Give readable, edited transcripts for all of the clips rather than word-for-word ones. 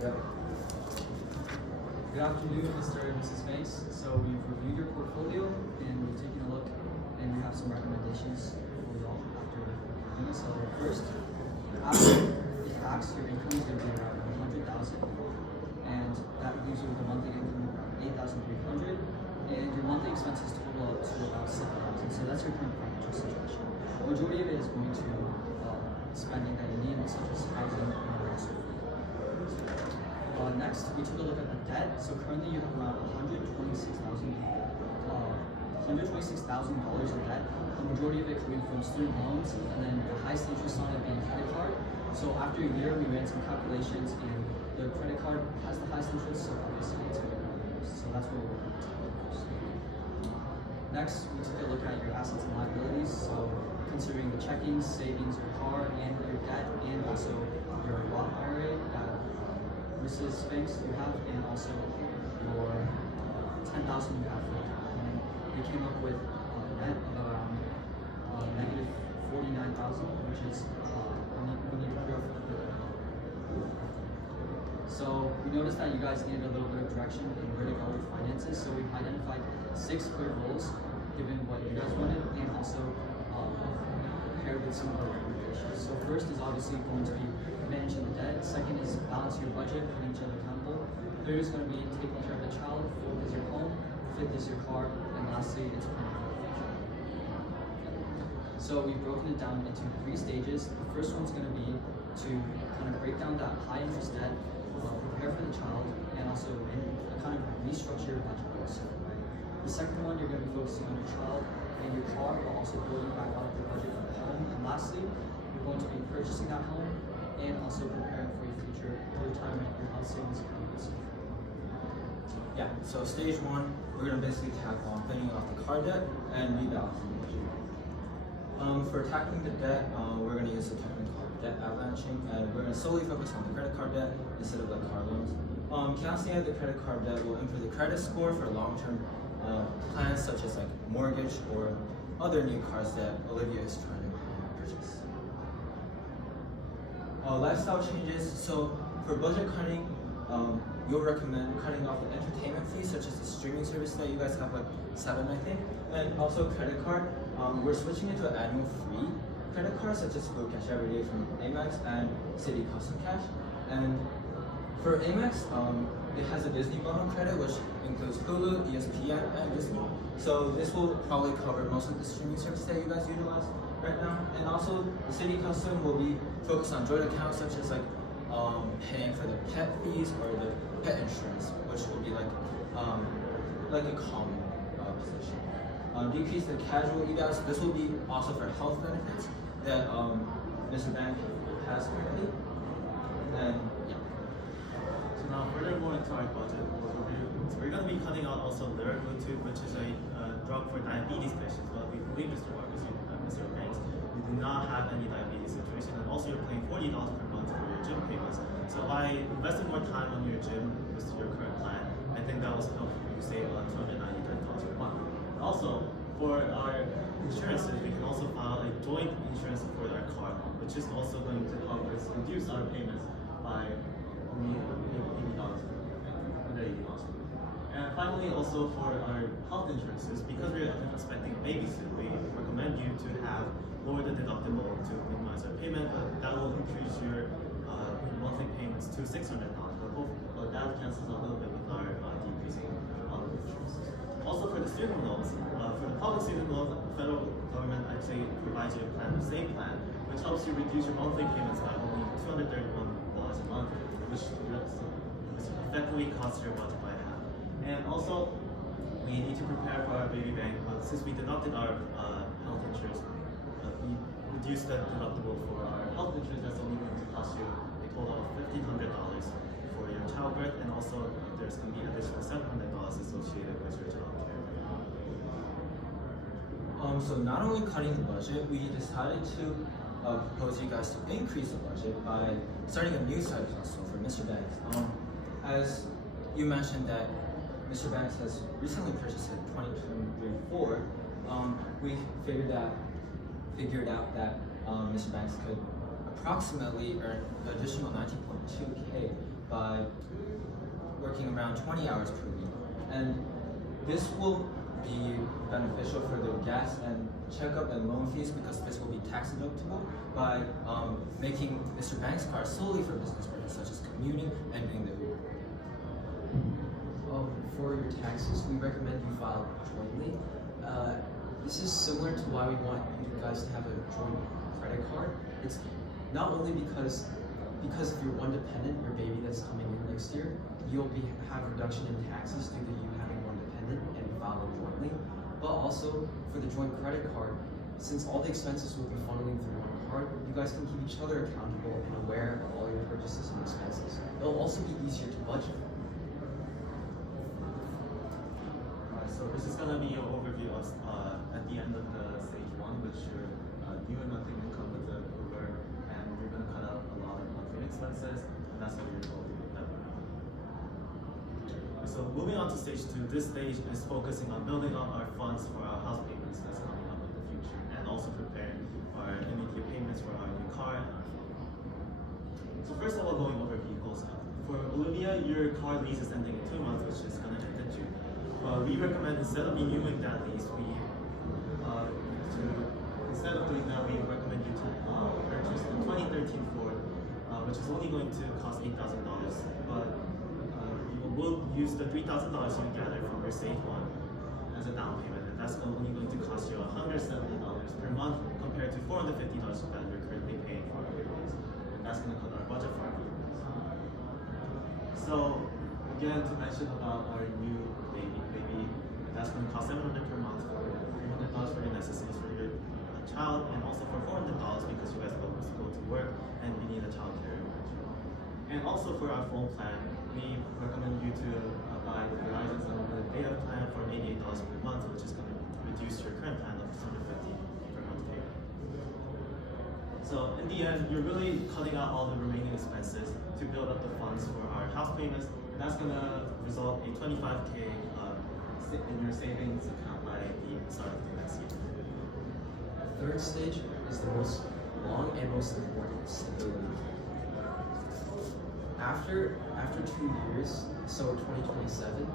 Yep. Good afternoon, Mr. and Mrs. Banks. So we've reviewed your portfolio and we've taken a look and we have some recommendations for you all after reviewing. So first, after the tax, your income is going to be around 100,000, and that leaves you with a monthly income of around 8,300, and your monthly expenses total up to about 7,000. So that's your current financial situation. The majority of it is going to spending that you need, such as housing and also food. Next, we took a look at the debt. So currently you have around $126,000 in debt. The majority of it coming from student loans, and then the highest interest on it being credit card. So after a year, we ran some calculations, and the credit card has the highest interest, so obviously it's going to be first. So that's what we're going to take first. Next, we took a look at your assets and liabilities. So considering the checking, savings, your car, and your debt, and also your Roth IRA that Mrs. Banks you have, and also your 10,000 you have for account. And we came up with a net of around negative 49,000, which is when you figure out. So we noticed that you guys needed a little bit of direction in where to go with finances. So we've identified 6 clear goals, given what you guys wanted, and also paired with some of our recommendations. So first is obviously going to be managing the debt. Second is balancing your budget, holding each other accountable. Third is going to be taking care of the child. Fourth is your home. Fifth is your car. And lastly, it's planning for the future. So we've broken it down into 3 stages. The first one's going to be to kind of break down that high interest debt, prepare for the child, and also kind of restructure your budget also, right? The second one, you're going to be focusing on your child and your car, while also building back out your budget for the home. And lastly, you're going to be purchasing that home and also preparing for your future, your retirement, your health savings account. Yeah, so stage 1, we're going to basically tackle on paying off the car debt and rebalancing the budget. For tackling the debt, we're going to use a technique called debt avalanching, and we're going to solely focus on the credit card debt instead of like car loans. Canceling out the credit card debt will improve the credit score for long-term plans such as like mortgage or other new cars that Olivia is trying to purchase. Lifestyle changes. So for budget cutting, you'll recommend cutting off the entertainment fees, such as the streaming service that you guys have, like 7, I think, and also credit card. We're switching into an annual free credit card, such as Blue Cash Everyday from Amex and City Custom Cash. And for Amex, it has a Disney bundle credit, which includes Hulu, ESPN, and Disney. So this will probably cover most of the streaming services that you guys utilize right now. And also, the City Custom will be focused on joint accounts, such as like paying for the pet fees or the pet insurance, which will be like a common position. Decrease the casual evals. This will be also for health benefits that Mr. Bank has currently. And yeah. So now furthermore into our budget overview, so we're going to be cutting out also liraglutide, which is a drug for diabetes patients. Well, we believe Mr. Marcus, Mr. Banks, you do not have any diabetes situation, and also you're paying $40 per month for your gym payments. So by investing more time on your gym with your current plan, I think that will help you save $299 per month. Also, for our insurances, we can also file a joint insurance for our car, which is also going to help us reduce our payments by only $80 per month. And finally, also for our health insurances, because we're expecting a baby soon, we recommend you to have lower the deductible to minimize our payment, but that will increase your monthly payments to $600. But that cancels a little bit with our decreasing insurance. Also for the student loans, for the public student loans, the federal government actually provides you a plan, a save plan, which helps you reduce your monthly payments by only $231 a month, which effectively cuts your budget by half. And also, we need to prepare for our baby bank. Since we deducted our health insurance, we reduced the deductible for our health insurance. That's only going to cost you a total of $1,500 for your childbirth, and also there's going to be additional $700 associated with your child care. So not only cutting the budget, we decided to propose you guys to increase the budget by starting a new side hustle for Mr. Banks. As you mentioned that Mr. Banks has recently purchased a 2023 Ford, we figured out that Mr. Banks could approximately earn an additional $19.2K by working around 20 hours per week. And this will be beneficial for the gas and checkup and loan fees because this will be tax deductible by making Mr. Bank's car solely for business purposes such as commuting and being the Uber. For your taxes, we recommend you file jointly. This is similar to why we want you guys to have a joint credit card. It's not only because if you're one dependent, your baby that's coming in next year, you'll have reduction in taxes due to you having one dependent and filing jointly, but also for the joint credit card, since all the expenses will be funneling through one card, you guys can keep each other accountable and aware of all your purchases and expenses. It'll also be easier to budget. So this is gonna be your overview of at the end of the stage 1, which your new and monthly income with the Uber, and you're gonna cut out a lot of monthly expenses, and that's what you're told to do. So moving on to stage 2, this stage is focusing on building up our funds for our house payments that's coming up in the future, and also preparing our immediate payments for our new car and our vehicle. So first of all, going over vehicles. For Olivia, your car lease is ending in 2 months, which is gonna end in June. We recommend instead of renewing that lease, instead of doing that, we recommend you to purchase the 2013 Ford, which is only going to cost $8,000, but you will use the $3,000 you gather from your stage 1 as a down payment, and that's only going to cost you $170 per month compared to $450 that you're currently paying for your lease, and that's going to cut our budget for our vehicles. So again, to mention about our new baby, that's going to cost $700 per month for $300 for your necessities for your child, and also for $400 because you guys both go to work and we need a child care. And also for our phone plan, we recommend you to buy the Verizon's unlimited data plan for $88 per month, which is going to reduce your current plan of $150 per month payment. So in the end, you're really cutting out all the remaining expenses to build up the funds for our house payments. That's going to result in $25K in your savings account by the start of the next year. The third stage is the most long and most important, stability. After 2 years, so 2027,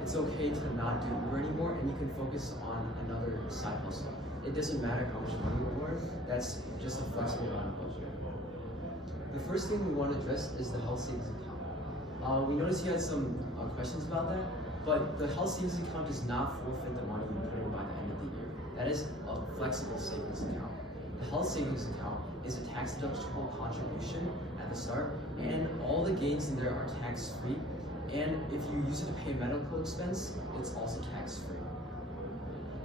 it's okay to not do Uber anymore, and you can focus on another side hustle. It doesn't matter how much money you earn, that's just a flexible amount of budget. The first thing we want to address is the health savings account. We noticed you had some questions about that, but the health savings account does not forfeit the money you put in by the end of the year. That is a flexible savings account. The health savings account is a tax deductible contribution at the start, and all the gains in there are tax-free. And if you use it to pay a medical expense, it's also tax-free.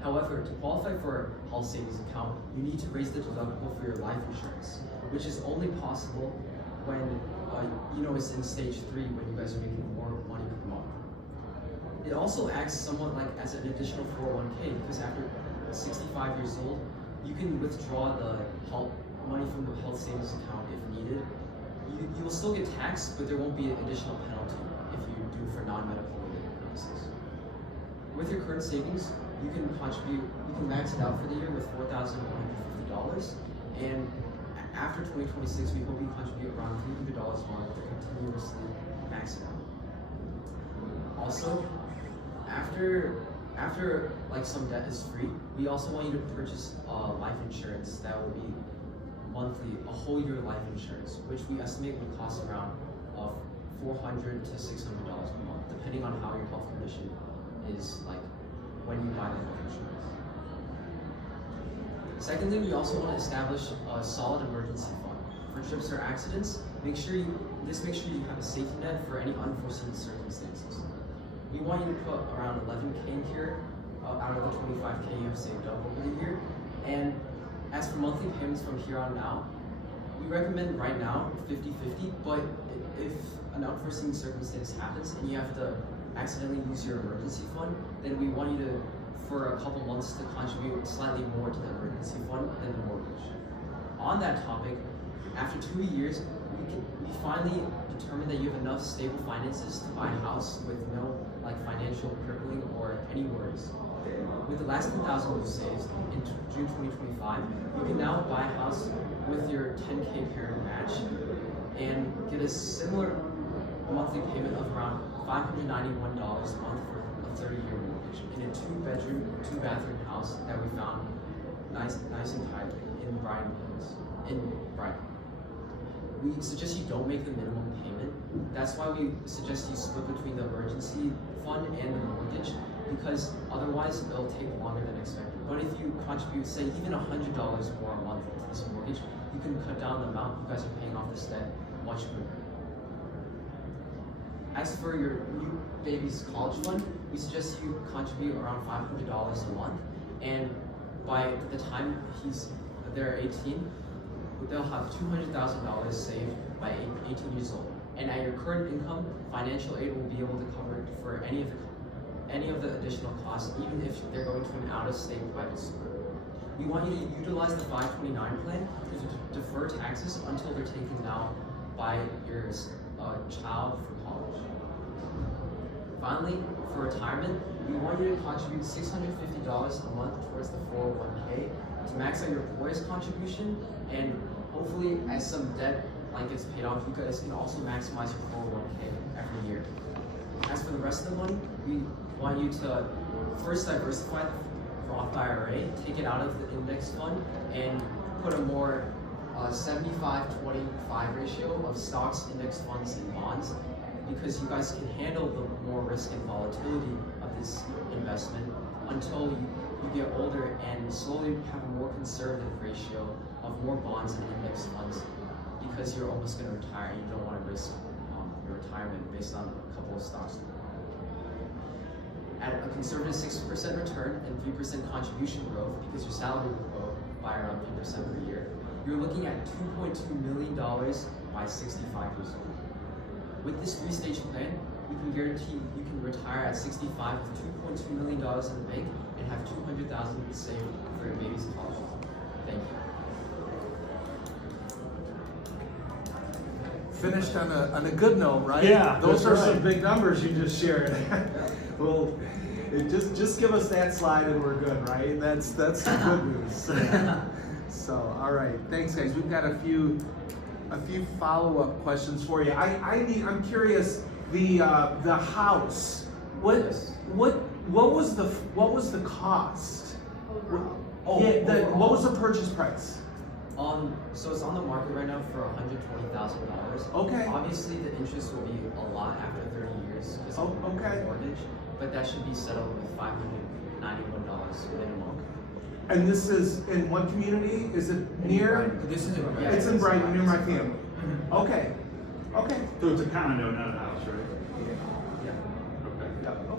However, to qualify for a health savings account, you need to raise the deductible for your life insurance, which is only possible when it's in stage 3 when you guys are making more money per month. It also acts somewhat like as an additional 401k because after 65 years old, you can withdraw the money from the health savings account if needed. You will still get taxed, but there won't be an additional penalty if you do for non-medical related purposes. With your current savings, you can max it out for the year with $4,150, and after 2026, we hope you contribute around $300 a month to continuously max it out. Also, after like some debt is free, we also want you to purchase life insurance that will be monthly, a whole year life insurance, which we estimate would cost around $400 to $600 per month, depending on how your health condition is like when you buy the health insurance. Secondly, we also want to establish a solid emergency fund for trips or accidents. Make sure you have a safety net for any unforeseen circumstances. We want you to put around $11K in here out of the $25K you have saved up over the year. And as for monthly payments from here on out, we recommend right now 50-50, but if an unforeseen circumstance happens and you have to accidentally use your emergency fund, then we want you to, for a couple months, to contribute slightly more to the emergency fund than the mortgage. On that topic, after 2 years, we finally determined that you have enough stable finances to buy a house with no financial crippling or any worries. With the last $10,000 you saved in June 2025, you can now buy a house with your $10K parent match, and get a similar monthly payment of around $591 a month for a 30-year mortgage in a 2-bedroom, 2-bathroom house that we found nice and tight in Brighton Hills, in Brighton. We suggest you don't make the minimum payment. That's why we suggest you split between the emergency fund and the mortgage, because otherwise it'll take longer than expected. But if you contribute, say, even $100 more a month to this mortgage, you can cut down the amount you guys are paying off this debt much quicker. As for your new baby's college fund, we suggest you contribute around $500 a month, and by the time they're 18, they'll have $200,000 saved by 18 years old. And at your current income, financial aid will be able to cover for any of the additional costs, even if they're going to an out-of-state private school. We want you to utilize the 529 plan to defer taxes until they're taken out by your child for college. Finally, for retirement, we want you to contribute $650 a month towards the 401k to max out your employer's contribution, and hopefully as some debt gets paid off, you guys can also maximize your 401k every year. As for the rest of the money, we want you to first diversify the Roth IRA, take it out of the index fund, and put a more 75-25 ratio of stocks, index funds, and bonds, because you guys can handle the more risk and volatility of this investment until you get older and slowly have a more conservative ratio of more bonds and index funds, because you're almost going to retire and you don't want to risk your retirement based on a couple of stocks. At a conservative 6% return and 3% contribution growth, because your salary will grow by around 3% per year, you're looking at $2.2 million by 65 years old. With this 3-stage plan, we can guarantee you can retire at 65 with $2.2 million in the bank and have $200,000 saved for your baby's college. Thank you. Finished on a good note, right? Yeah, those are that's right. some big numbers you just shared. Well, just give us that slide and we're good, right? That's the good news. So, all right, thanks, guys. We've got a few follow-up questions for you. I'm curious. The house. What was the cost? What was the purchase price? So it's on the market right now for $120,000. Okay. Obviously, the interest will be a lot after 30 years because of okay. the mortgage, but that should be settled with $591 minimum. And this is in what community? Is it near? This is in Brighton. It's in Brighton, near my family. Okay. Okay. So it's a condo, not a house, right? Yeah. Okay. Yeah.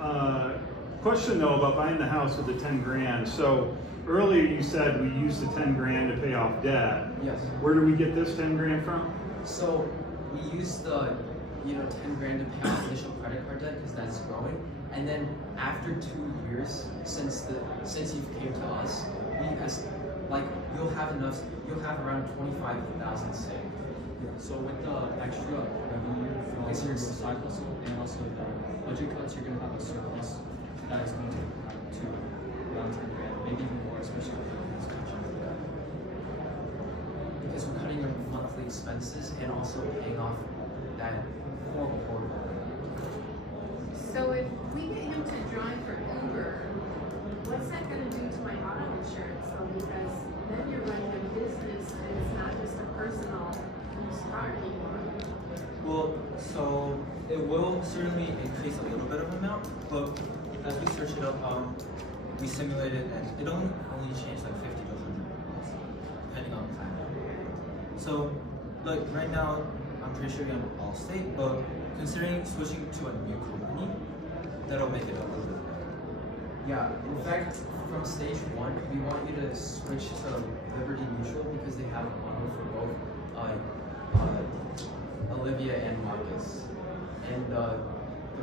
Okay. Question though about buying the house with the 10 grand. So earlier you said we used the 10 grand to pay off debt. Yes. Where do we get this 10 grand from? So we use the 10 grand to pay off initial credit card debt because that's growing, and then after 2 years since you came to us, you'll have around 25,000 saved. So with the extra revenue from also your side hustle and also the budget cuts, you're gonna have a surplus that is going to come to around 10 grand, maybe even more, especially with this country. Because we're cutting your monthly expenses and also paying off that horrible. So if we get him to drive for Uber, what's that going to do to my auto insurance though? Because then you're running a business and it's not just a personal car anymore. Well, so it will certainly increase a little bit of amount, but as we search it up, we simulated and it only changed like 50 to 100 bucks, depending on the plan. So, like right now, I'm pretty sure you're on Allstate, but considering switching to a new company, that'll make it a little bit better. Yeah, in fact, from stage 1, we want you to switch to Liberty Mutual because they have a bundle for both Olivia and Marcus, and the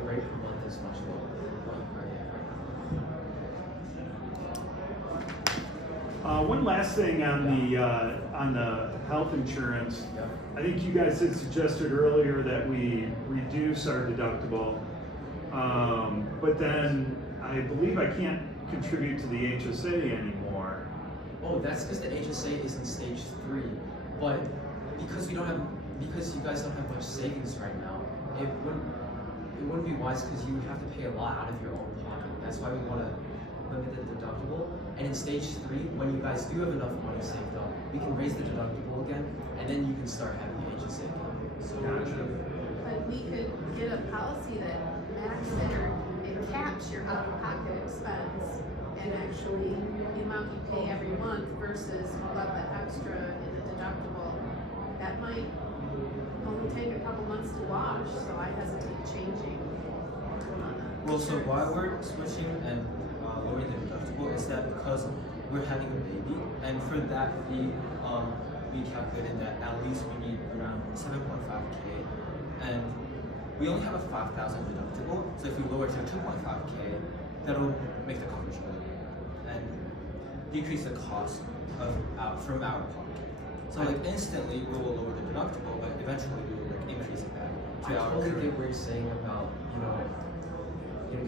rate per month is much lower than what you currently have right now. One last thing on the health insurance. Yeah. I think you guys had suggested earlier that we reduce our deductible, but then I believe I can't contribute to the HSA anymore. Oh, that's because the HSA is in stage 3, but because you guys don't have much savings right now, it wouldn't be wise because you would have to pay a lot out of your own pocket. That's why we want to limit the deductible. And in stage 3, when you guys do have enough money saved up, we can raise the deductible again, and then you can start having the agency account. So But we could get a policy that maxes or it caps your out-of-pocket expense, and actually the amount you pay every month versus what the extra in the deductible. That might only take a couple months to wash, so I hesitate changing. Well, so why we're switching and lowering the deductible is that because we're having a baby, and for that fee, we calculated that at least we need around 7.5K, and we only have a 5,000 deductible. So if we lower it to 2.5K, that'll make the coverage better and decrease the cost from our pocket. So like instantly we will lower the deductible, but eventually we will like increase it back I to our totally current. get what you're saying about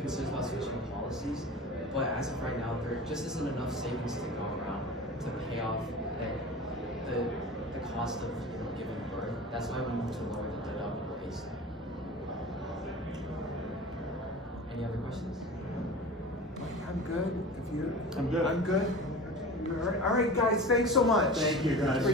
concerns about switching policies, but as of right now, there just isn't enough savings to go around to pay off the cost of giving birth. That's why we need to lower the deductible ASAP. Any other questions? I'm good. If you, I'm good. I'm good. All right, guys. Thanks so much. Thank you, guys.